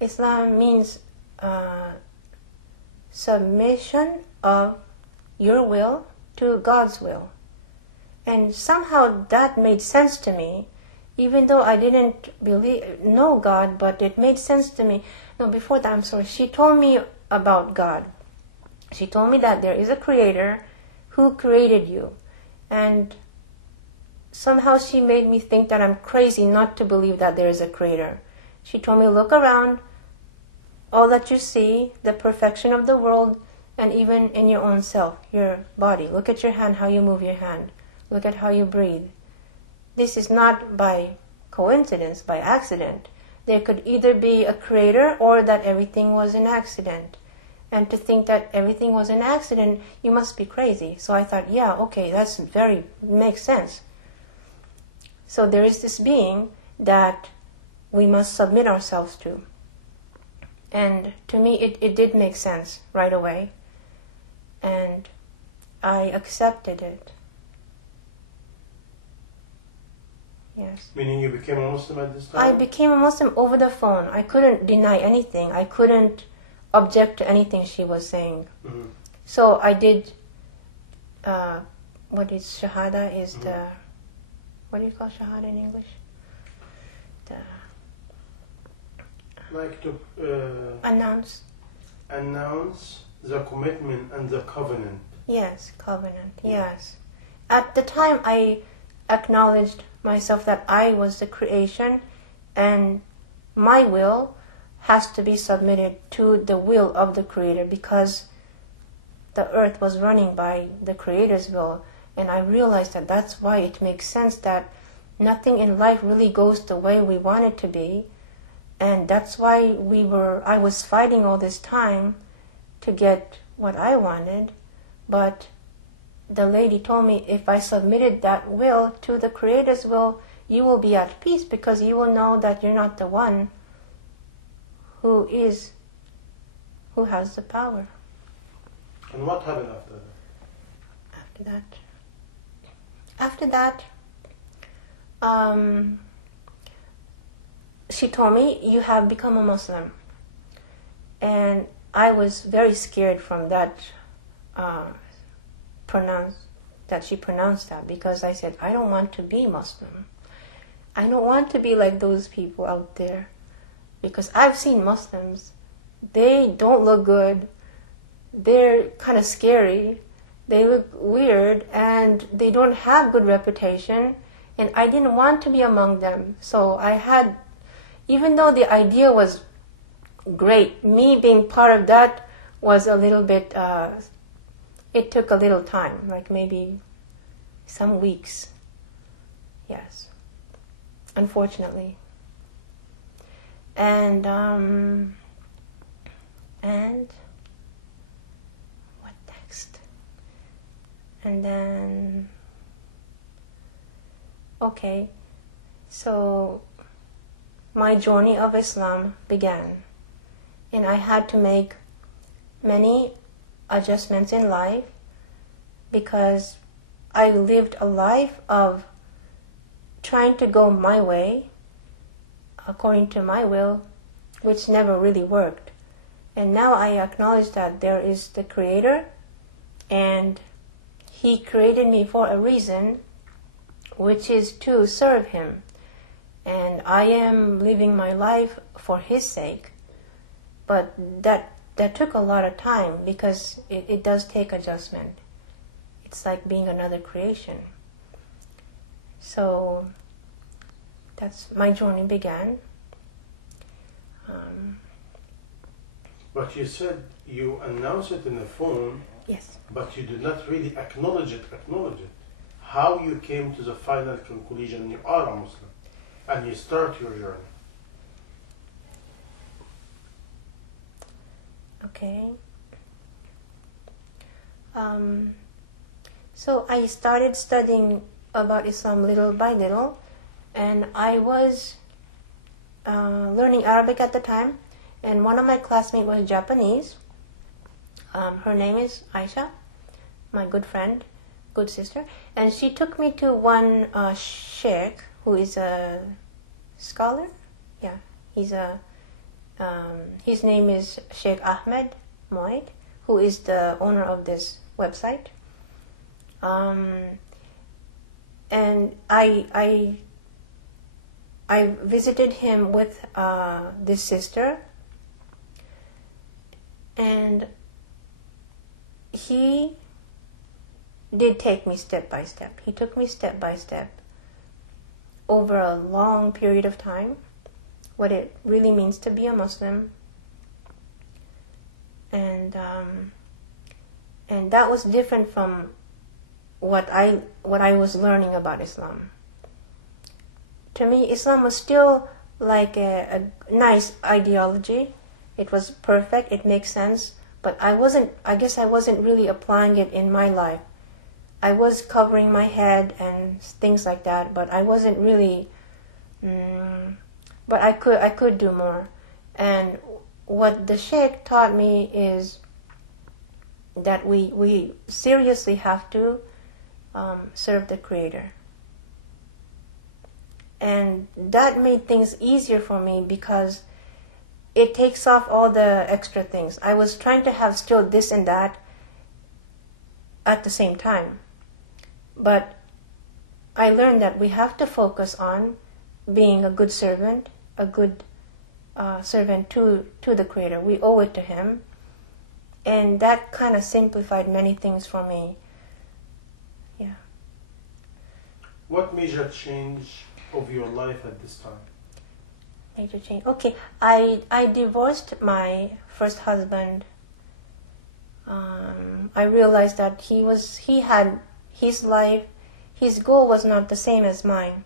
Islam means submission of your will to God's will. And somehow that made sense to me, even though I didn't know God, but it made sense to me. No, before that, I'm sorry. She told me about God. She told me that there is a creator who created you. And somehow she made me think that I'm crazy not to believe that there is a creator. She told me, look around, all that you see, the perfection of the world, and even in your own self, your body. Look at your hand, how you move your hand. Look at how you breathe. This is not by coincidence, by accident. There could either be a creator or that everything was an accident. And to think that everything was an accident, you must be crazy. So I thought, yeah, okay, makes sense. So there is this being that we must submit ourselves to. And to me, it did make sense right away. And I accepted it. Yes. Meaning you became a Muslim at this time? I became a Muslim over the phone. I couldn't deny anything. I couldn't object to anything she was saying. Mm-hmm. So I did, what is Shahada is the, what do you call Shahada in English? Like to announce the commitment and the covenant. Yes, covenant, yes. At the time I acknowledged myself that I was the creation and my will has to be submitted to the will of the Creator because the earth was running by the Creator's will. And I realized that that's why it makes sense that nothing in life really goes the way we want it to be. And that's why I was fighting all this time to get what I wanted. But the lady told me if I submitted that will to the Creator's will, you will be at peace because you will know that you're not the one who has the power. And what happened after that? After that, she told me, you have become a Muslim. And I was very scared from that that she pronounced that because I said, I don't want to be Muslim. I don't want to be like those people out there. Because I've seen Muslims, they don't look good. They're kind of scary. They look weird and they don't have good reputation. And I didn't want to be among them. So I had, even though the idea was great, me being part of that was a little bit, it took a little time, like maybe some weeks. Yes, unfortunately. And what next? And then, okay, so my journey of Islam began. And I had to make many adjustments in life because I lived a life of trying to go my way, according to my will, which never really worked. And now I acknowledge that there is the Creator and He created me for a reason, which is to serve Him. And I am living my life for His sake. But that took a lot of time because it does take adjustment. It's like being another creation. So that's my journey began. But you said you announced it in the phone. Yes. But you did not really acknowledge it. How you came to the final conclusion you are a Muslim and you start your journey. Okay. So I started studying about Islam little by little, and I was learning Arabic at the time, and one of my classmates was Japanese. Her name is Aisha, my good friend, good sister, and she took me to one sheikh who is a scholar. Yeah, he's a His name is Sheikh Ahmed Moed, who is the owner of this website. And I visited him with this sister, and he did take me step by step. He took me step by step over a long period of time, what it really means to be a Muslim, and that was different from what I was learning about Islam. To me, Islam was still like a nice ideology. It was perfect. It makes sense. But I guess I wasn't really applying it in my life. I was covering my head and things like that, but I wasn't really. But I could do more. And what the Sheikh taught me is that we seriously have to serve the Creator. And that made things easier for me because it takes off all the extra things. I was trying to have still this and that at the same time. But I learned that we have to focus on being a good servant, a good servant to the Creator. We owe it to Him. And that kind of simplified many things for me. Yeah. What major change of your life at this time? Major change. Okay, I divorced my first husband. I realized that he had his life, his goal was not the same as mine.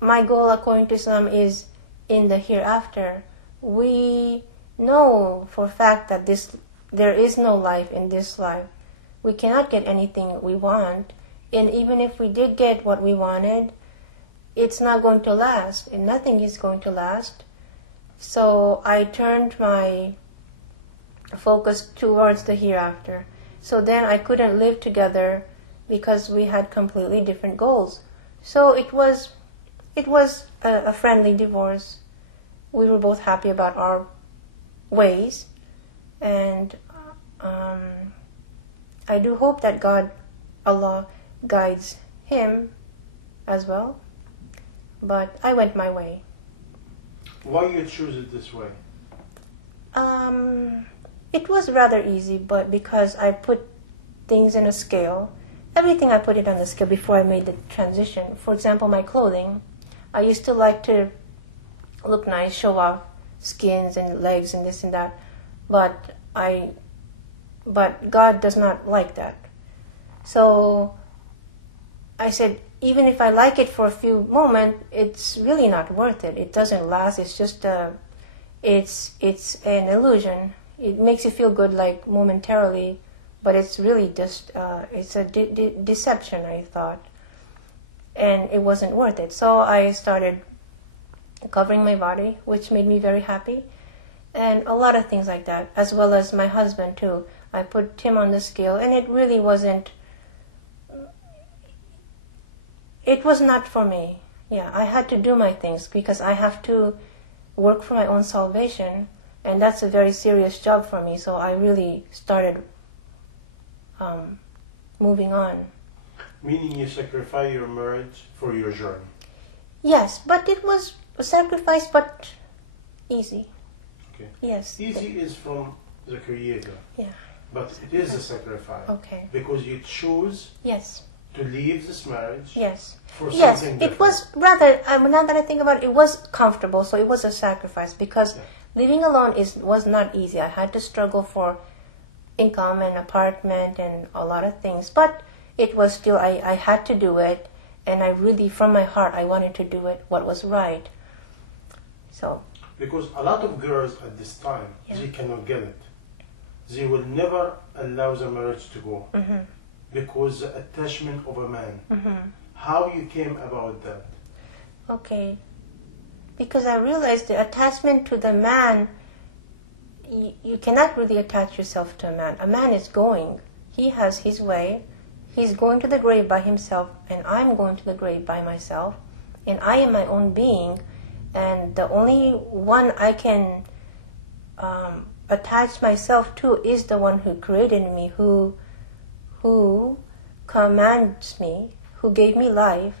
My goal, according to Islam, is in the hereafter. We know for a fact that there is no life in this life. We cannot get anything we want, and even if we did get what we wanted, it's not going to last, and nothing is going to last. So I turned my focus towards the hereafter. So then I couldn't live together because we had completely different goals. So it was a friendly divorce. We were both happy about our ways, and I do hope that Allah guides him as well. But I went my way. Why you choose it this way? It was rather easy, but because I put things in a scale. Everything I put it on the scale before I made the transition. For example, my clothing. I used to like to look nice, show off skins and legs and this and that. But God does not like that. So I said, even if I like it for a few moments, it's really not worth it. It doesn't last. It's just it's an illusion. It makes you feel good like momentarily, but it's really just it's a deception, I thought, and it wasn't worth it. So I started covering my body, which made me very happy, and a lot of things like that, as well as my husband too. I put him on the scale, and it really wasn't. It was not for me. Yeah, I had to do my things because I have to work for my own salvation, and that's a very serious job for me. So I really started moving on. Meaning you sacrifice your marriage for your journey? Yes, but it was a sacrifice, but easy. Okay. Yes. Easy is from the Creator. Yeah. But it is a sacrifice. Okay. Because you choose Yes. to leave this marriage. Yes. For Yes, something it different. was rather, now that I think about it, it was comfortable, so it was a sacrifice because living alone was not easy. I had to struggle for income and apartment and a lot of things, but it was still, I had to do it, and I really, from my heart, I wanted to do it, what was right. So. Because a lot of girls at this time, they cannot get it. They will never allow the marriage to go. Mm-hmm. Because the attachment of a man. Mm-hmm. How you came about that? Okay. Because I realized the attachment to the man, you cannot really attach yourself to a man. A man is going. He has his way. He's going to the grave by himself, and I'm going to the grave by myself. And I am my own being. And the only one I can attach myself to is the one who created me, who commands me, who gave me life,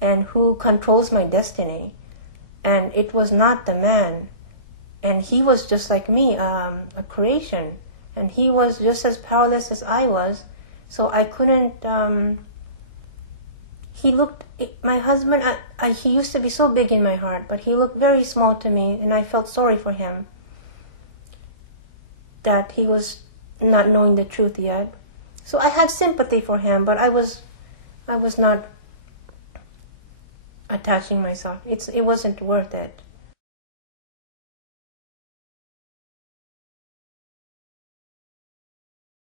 and who controls my destiny. And it was not the man. And he was just like me, a creation. And he was just as powerless as I was. So I couldn't... my husband, he used to be so big in my heart, but he looked very small to me, and I felt sorry for him that he was not knowing the truth yet. So I had sympathy for him, but I was not attaching myself. It wasn't worth it.